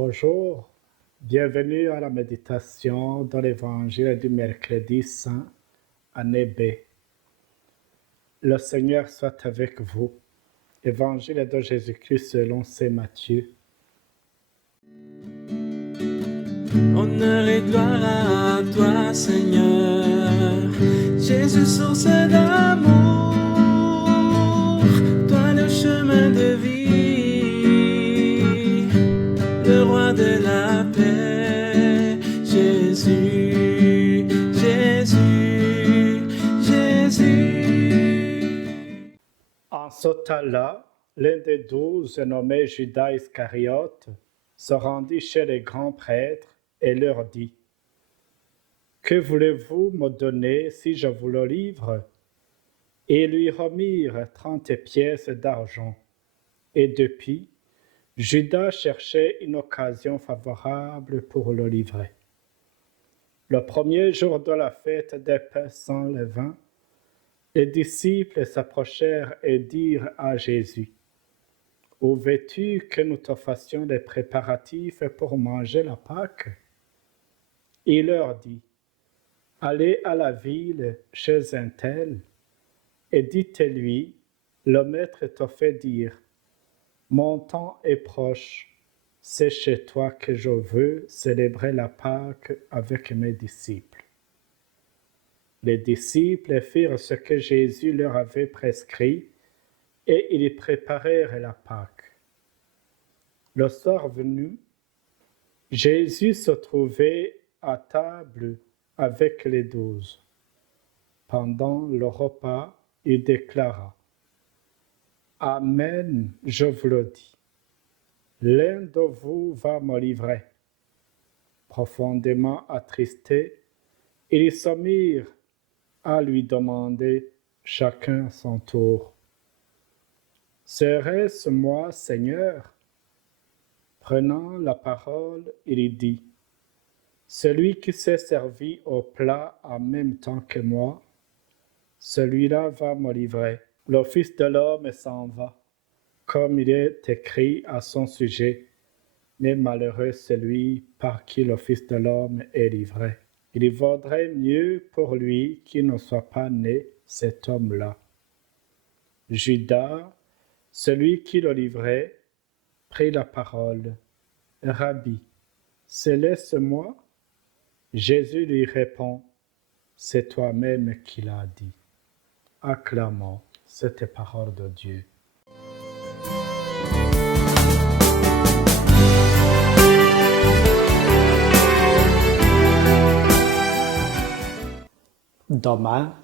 Bonjour, bienvenue à la méditation dans l'évangile du mercredi saint, année B. Le Seigneur soit avec vous. Évangile de Jésus-Christ selon saint Matthieu. Honneur et gloire à toi, Seigneur, Jésus, source d'amour, toi le chemin de vie, le roi de la paix, Jésus, Jésus, Jésus. En ce temps-là, l'un des 12, nommé Judas Iscariote, se rendit chez les grands prêtres et leur dit : « Que voulez-vous me donner si je vous le livre ?» Et ils lui remirent 30 pièces d'argent. Et depuis, Judas cherchait une occasion favorable pour le livrer. Le premier jour de la fête des pains sans levain, les disciples s'approchèrent et dirent à Jésus : « Où veux-tu que nous te fassions des préparatifs pour manger la Pâque ?» Il leur dit : « Allez à la ville chez un tel, et dites-lui, le maître te fait dire : mon temps est proche, c'est chez toi que je veux célébrer la Pâque avec mes disciples. » Les disciples firent ce que Jésus leur avait prescrit, et ils préparèrent la Pâque. Le soir venu, Jésus se trouvait à table avec les 12. Pendant le repas, il déclara : « Amen, je vous le dis, l'un de vous va me livrer. » Profondément attristés, ils se mirent à lui demander chacun à son tour : « Serait-ce moi, Seigneur ? » Prenant la parole, il dit : « Celui qui s'est servi au plat en même temps que moi, celui-là va me livrer. Le Fils de l'homme s'en va, comme il est écrit à son sujet, mais malheureux celui par qui le Fils de l'homme est livré. Il vaudrait mieux pour lui qu'il ne soit pas né, cet homme-là. » Judas, celui qui le livrait, prit la parole. « Rabbi, c'est moi ?» Jésus lui répond : « C'est toi-même qui l'as dit. » Acclamons cette parole de Dieu. Demain,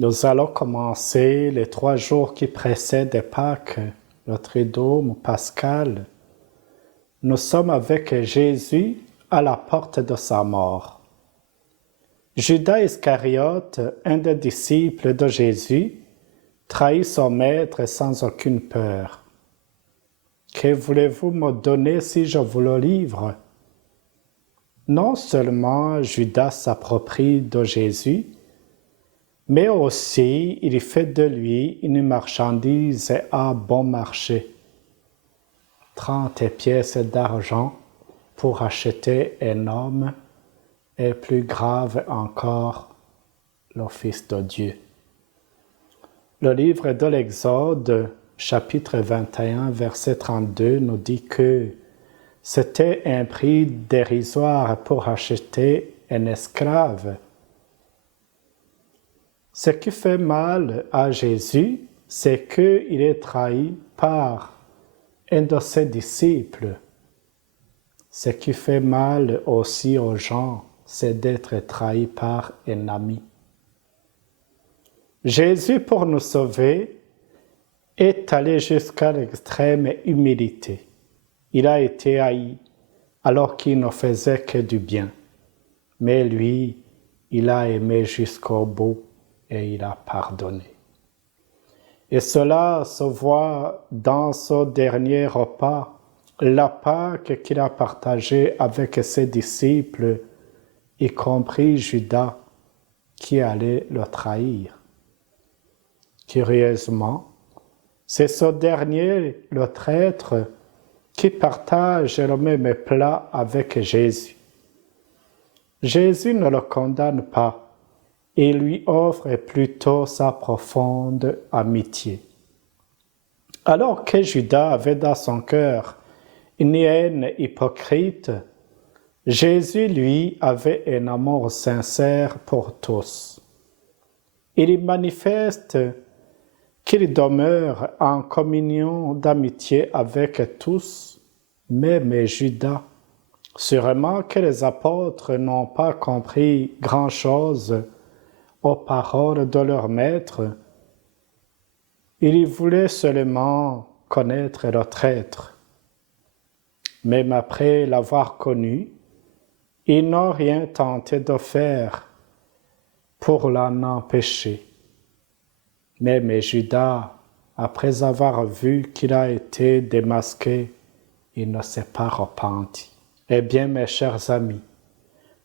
nous allons commencer les 3 jours qui précèdent Pâques, le Triduum pascal. Nous sommes avec Jésus à la porte de sa mort. Judas Iscariote, un des disciples de Jésus, trahit son maître sans aucune peur. « Que voulez-vous me donner si je vous le livre ?» Non seulement Judas s'approprie de Jésus, mais aussi il fait de lui une marchandise à bon marché. 30 pièces d'argent pour acheter un homme, et plus grave encore, le Fils de Dieu. Le livre de l'Exode, chapitre 21, verset 32, nous dit que c'était un prix dérisoire pour acheter un esclave. Ce qui fait mal à Jésus, c'est qu'il est trahi par un de ses disciples. Ce qui fait mal aussi aux gens, c'est d'être trahi par un ami. Jésus, pour nous sauver, est allé jusqu'à l'extrême humilité. Il a été haï alors qu'il ne faisait que du bien. Mais lui, il a aimé jusqu'au bout et il a pardonné. Et cela se voit dans ce dernier repas, la Pâque qu'il a partagée avec ses disciples, y compris Judas, qui allait le trahir. Curieusement, c'est ce dernier, le traître, qui partage le même plat avec Jésus. Jésus ne le condamne pas et lui offre plutôt sa profonde amitié. Alors que Judas avait dans son cœur une haine hypocrite, Jésus, lui, avait un amour sincère pour tous. Il y manifeste qu'il demeure en communion d'amitié avec tous, même Judas. Sûrement que les apôtres n'ont pas compris grand-chose aux paroles de leur maître. Ils voulaient seulement connaître le traître. Même après l'avoir connu, ils n'ont rien tenté de faire pour l'en empêcher. Même Judas, après avoir vu qu'il a été démasqué, il ne s'est pas repenti. Eh bien, mes chers amis,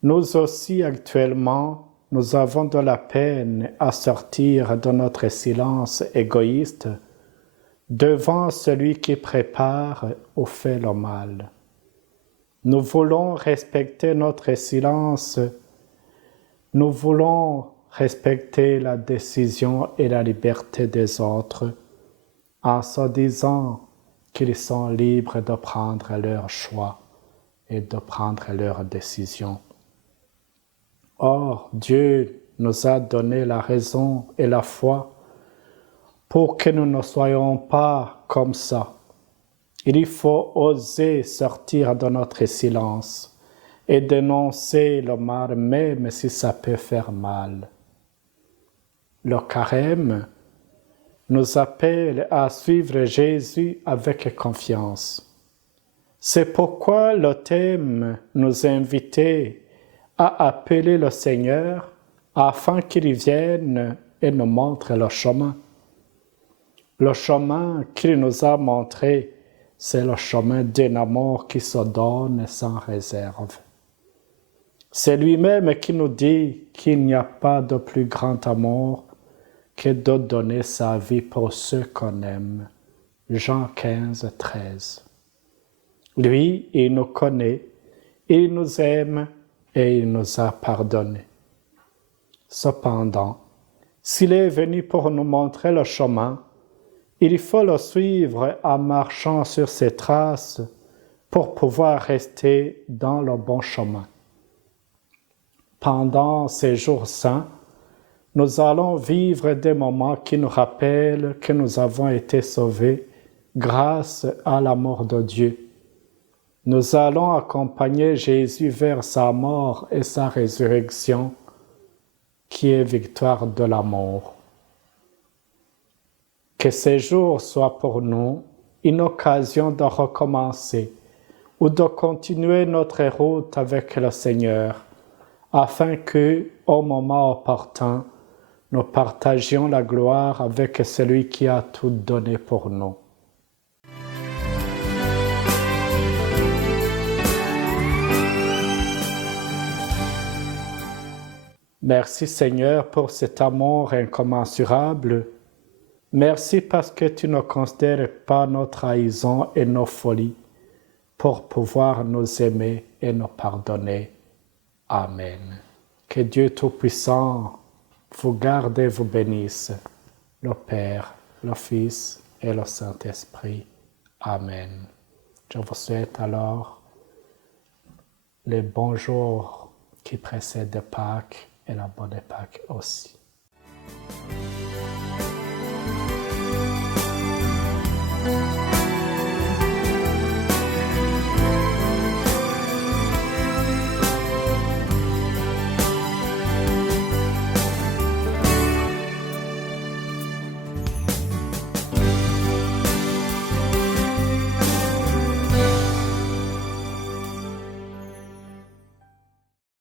nous aussi actuellement, nous avons de la peine à sortir de notre silence égoïste devant celui qui prépare ou fait le mal. Nous voulons respecter notre silence, nous voulons respecter la décision et la liberté des autres en se disant qu'ils sont libres de prendre leur choix et de prendre leurs décisions. Or, Dieu nous a donné la raison et la foi pour que nous ne soyons pas comme ça. Il faut oser sortir de notre silence et dénoncer le mal même si ça peut faire mal. Le carême nous appelle à suivre Jésus avec confiance. C'est pourquoi le thème nous invitait à appeler le Seigneur afin qu'il vienne et nous montre le chemin. Le chemin qu'il nous a montré, c'est le chemin d'un amour qui se donne sans réserve. C'est lui-même qui nous dit qu'il n'y a pas de plus grand amour que de donner sa vie pour ceux qu'on aime. Jean 15, 13. Lui, il nous connaît, il nous aime et il nous a pardonné. Cependant, s'il est venu pour nous montrer le chemin, il faut le suivre en marchant sur ses traces pour pouvoir rester dans le bon chemin. Pendant ces jours saints, nous allons vivre des moments qui nous rappellent que nous avons été sauvés grâce à l'amour de Dieu. Nous allons accompagner Jésus vers sa mort et sa résurrection, qui est victoire de l'amour. Que ces jours soient pour nous une occasion de recommencer ou de continuer notre route avec le Seigneur, afin que, au moment opportun, nous partagions la gloire avec celui qui a tout donné pour nous. Merci Seigneur pour cet amour incommensurable. Merci parce que tu ne considères pas nos trahisons et nos folies pour pouvoir nous aimer et nous pardonner. Amen. Que Dieu Tout-Puissant vous garde et vous bénisse, le Père, le Fils et le Saint-Esprit. Amen. Je vous souhaite alors les bons jours qui précèdent Pâques et la bonne Pâques aussi.